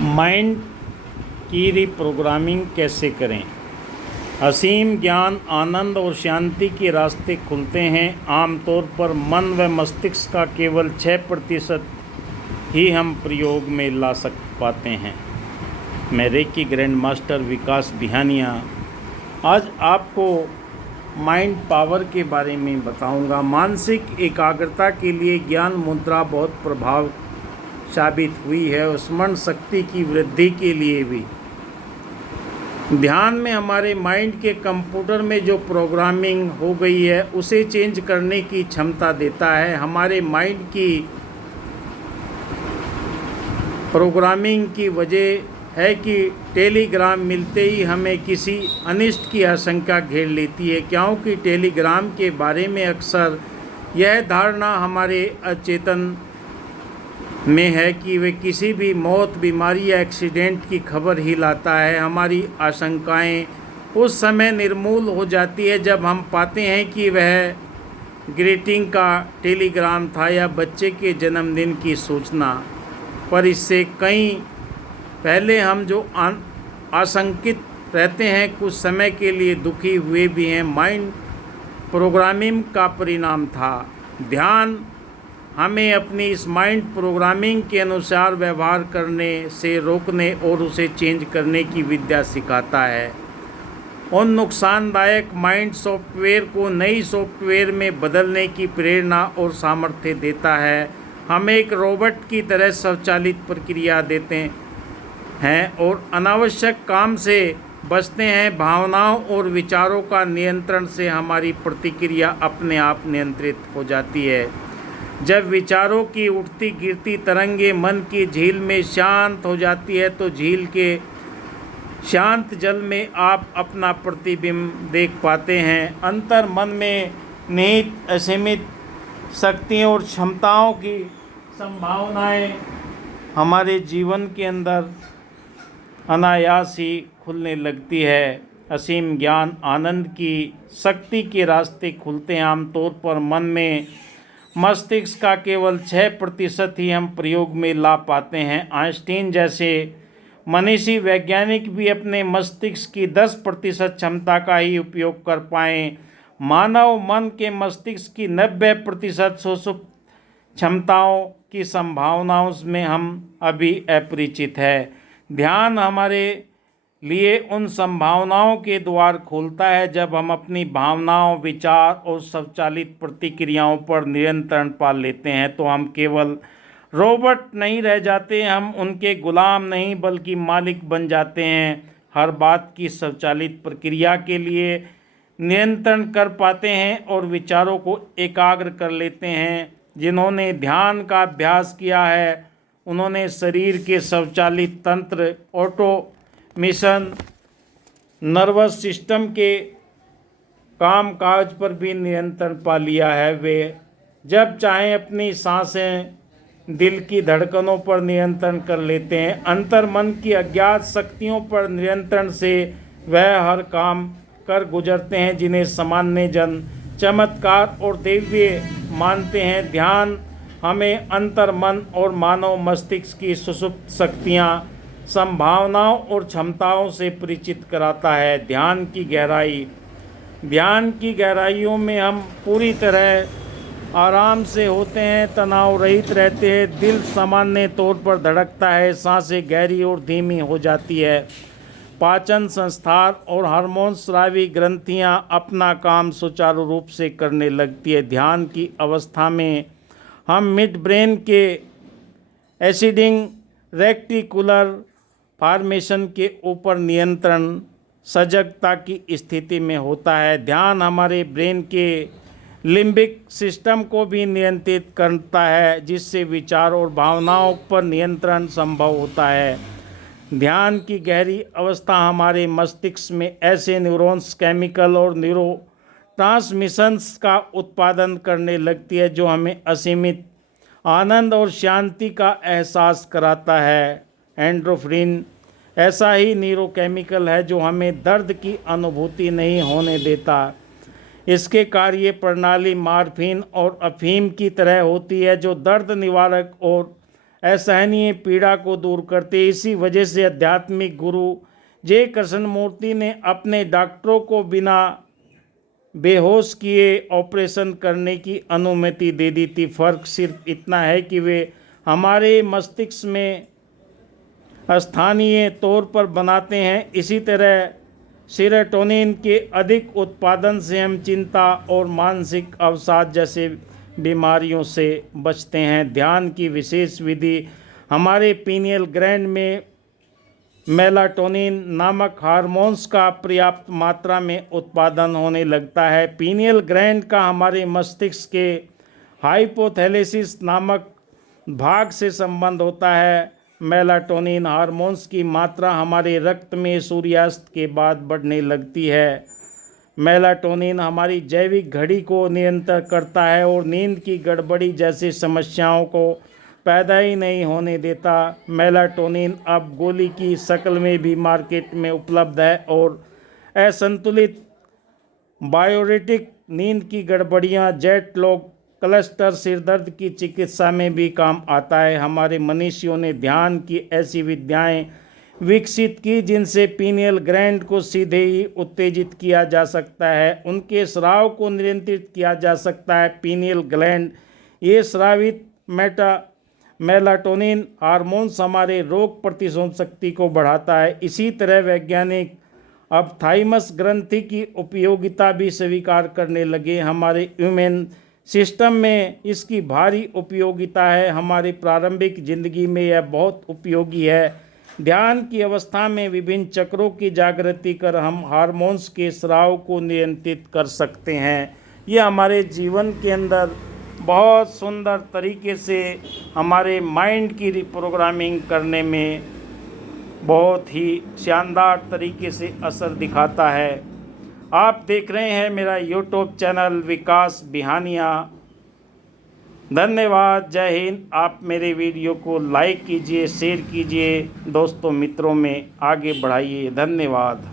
Mind की reprogramming कैसे करें। असीम ज्ञान, आनंद और शांति के रास्ते खुलते हैं। आमतौर पर मन व मस्तिष्क का केवल 6% ही हम प्रयोग में ला पाते हैं। मैं रेकी ग्रैंड मास्टर विकास बिहानिया आज आपको माइंड पावर के बारे में बताऊंगा। मानसिक एकाग्रता के लिए ज्ञान मुद्रा बहुत प्रभाव साबित हुई है। स्मरण शक्ति की वृद्धि के लिए भी ध्यान में हमारे माइंड के कंप्यूटर में जो प्रोग्रामिंग हो गई है उसे चेंज करने की क्षमता देता है। हमारे माइंड की प्रोग्रामिंग की वजह है कि टेलीग्राम मिलते ही हमें किसी अनिष्ट की आशंका घेर लेती है, क्योंकि टेलीग्राम के बारे में अक्सर यह धारणा हमारे अचेतन में है कि वे किसी भी मौत, बीमारी या एक्सीडेंट की खबर ही लाता है। हमारी आशंकाएं उस समय निर्मूल हो जाती है जब हम पाते हैं कि वह ग्रीटिंग का टेलीग्राम था या बच्चे के जन्मदिन की सूचना। पर इससे कई पहले हम जो आशंकित रहते हैं कुछ समय के लिए दुखी हुए भी हैं। माइंड प्रोग्रामिंग का परिणाम था। ध्यान हमें अपनी इस माइंड प्रोग्रामिंग के अनुसार व्यवहार करने से रोकने और उसे चेंज करने की विद्या सिखाता है। उन नुकसानदायक माइंड सॉफ्टवेयर को नई सॉफ्टवेयर में बदलने की प्रेरणा और सामर्थ्य देता है। हम एक रोबोट की तरह स्वचालित प्रक्रिया देते हैं और अनावश्यक काम से बचते हैं। भावनाओं और विचारों का नियंत्रण से हमारी प्रतिक्रिया अपने आप नियंत्रित हो जाती है। जब विचारों की उठती गिरती तरंगें मन की झील में शांत हो जाती है तो झील के शांत जल में आप अपना प्रतिबिंब देख पाते हैं। अंतर मन में निहित असीमित शक्तियों और क्षमताओं की संभावनाएं हमारे जीवन के अंदर अनायास ही खुलने लगती है। असीम ज्ञान, आनंद की शक्ति के रास्ते खुलते हैं। आमतौर पर मन में मस्तिष्क का केवल 6% ही हम प्रयोग में ला पाते हैं। आइंस्टीन जैसे मनीषी वैज्ञानिक भी अपने मस्तिष्क की 10% क्षमता का ही उपयोग कर पाए। मानव मन के मस्तिष्क की 90% सुषुप्त क्षमताओं की संभावनाओं में हम अभी अपरिचित है। ध्यान हमारे लिए उन संभावनाओं के द्वार खोलता है जब हम अपनी भावनाओं, विचार और स्वचालित प्रतिक्रियाओं पर नियंत्रण पा लेते हैं तो हम केवल रोबोट नहीं रह जाते, हम उनके गुलाम नहीं बल्कि मालिक बन जाते हैं। हर बात की स्वचालित प्रक्रिया के लिए नियंत्रण कर पाते हैं और विचारों को एकाग्र कर लेते हैं। जिन्होंने ध्यान का अभ्यास किया है उन्होंने शरीर के स्वचालित तंत्र, ऑटोमेशन, नर्वस सिस्टम के कामकाज पर भी नियंत्रण पा लिया है। वे जब चाहें अपनी सांसें, दिल की धड़कनों पर नियंत्रण कर लेते हैं। अंतर मन की अज्ञात शक्तियों पर नियंत्रण से वह हर काम कर गुजरते हैं जिन्हें सामान्य जन चमत्कार और दिव्य मानते हैं। ध्यान हमें अंतर मन और मानव मस्तिष्क की सुषुप्त शक्तियाँ, संभावनाओं और क्षमताओं से परिचित कराता है। ध्यान की गहराइयों में हम पूरी तरह आराम से होते हैं, तनाव रहित रहते हैं। दिल सामान्य तौर पर धड़कता है, सांसें गहरी और धीमी हो जाती है। पाचन संस्था और हार्मोन स्रावी ग्रंथियां अपना काम सुचारू रूप से करने लगती है। ध्यान की अवस्था में हम मिड ब्रेन के एसिडिंग रेक्टिकुलर फॉर्मेशन के ऊपर नियंत्रण सजगता की स्थिति में होता है। ध्यान हमारे ब्रेन के लिम्बिक सिस्टम को भी नियंत्रित करता है जिससे विचार और भावनाओं पर नियंत्रण संभव होता है। ध्यान की गहरी अवस्था हमारे मस्तिष्क में ऐसे न्यूरॉन्स, केमिकल और न्यूरो ट्रांसमिशंस का उत्पादन करने लगती है जो हमें असीमित आनंद और शांति का एहसास कराता है। एंडोर्फिन ऐसा ही न्यूरोकेमिकल है जो हमें दर्द की अनुभूति नहीं होने देता। इसके कार्य प्रणाली मॉर्फिन और अफीम की तरह होती है जो दर्द निवारक और असहनीय पीड़ा को दूर करते। इसी वजह से आध्यात्मिक गुरु जे कृष्णमूर्ति ने अपने डॉक्टरों को बिना बेहोश किए ऑपरेशन करने की अनुमति दे दी थी। फ़र्क सिर्फ इतना है कि वे हमारे मस्तिष्क में स्थानीय तौर पर बनाते हैं। इसी तरह सेरोटोनिन के अधिक उत्पादन से हम चिंता और मानसिक अवसाद जैसे बीमारियों से बचते हैं। ध्यान की विशेष विधि हमारे पीनियल ग्लैंड में मेलाटोनिन नामक हार्मोन्स का पर्याप्त मात्रा में उत्पादन होने लगता है। पीनियल ग्लैंड का हमारे मस्तिष्क के हाइपोथैलेसिस नामक भाग से संबंध होता है। मेलाटोनिन हार्मोन्स की मात्रा हमारे रक्त में सूर्यास्त के बाद बढ़ने लगती है। मेलाटोनिन हमारी जैविक घड़ी को नियंत्रित करता है और नींद की गड़बड़ी जैसी समस्याओं को पैदा ही नहीं होने देता। मेलाटोनिन अब गोली की शक्ल में भी मार्केट में उपलब्ध है और असंतुलित बायोरेटिक, नींद की गड़बड़ियाँ, जेट लॉग, क्लस्टर, सिरदर्द की चिकित्सा में भी काम आता है। हमारे मनीषियों ने ध्यान की ऐसी विद्याएं विकसित की जिनसे पीनियल ग्लैंड को सीधे ही उत्तेजित किया जा सकता है, उनके स्राव को नियंत्रित किया जा सकता है। पीनियल ग्लैंड ये स्रावित मेलाटोनिन हार्मोन्स हमारे रोग प्रतिरोधक शक्ति को बढ़ाता है। इसी तरह वैज्ञानिक अब थाइमस ग्रंथि की उपयोगिता भी स्वीकार करने लगे। हमारे इम्यून सिस्टम में इसकी भारी उपयोगिता है। हमारी प्रारंभिक जिंदगी में यह बहुत उपयोगी है। ध्यान की अवस्था में विभिन्न चक्रों की जागृति कर हम हार्मोन्स के स्राव को नियंत्रित कर सकते हैं। यह हमारे जीवन के अंदर बहुत सुंदर तरीके से हमारे माइंड की रिप्रोग्रामिंग करने में बहुत ही शानदार तरीके से असर दिखाता है। आप देख रहे हैं मेरा यूट्यूब चैनल विकास बिहानिया। धन्यवाद। जय हिंद। आप मेरे वीडियो को लाइक कीजिए, शेयर कीजिए, दोस्तों मित्रों में आगे बढ़ाइए। धन्यवाद।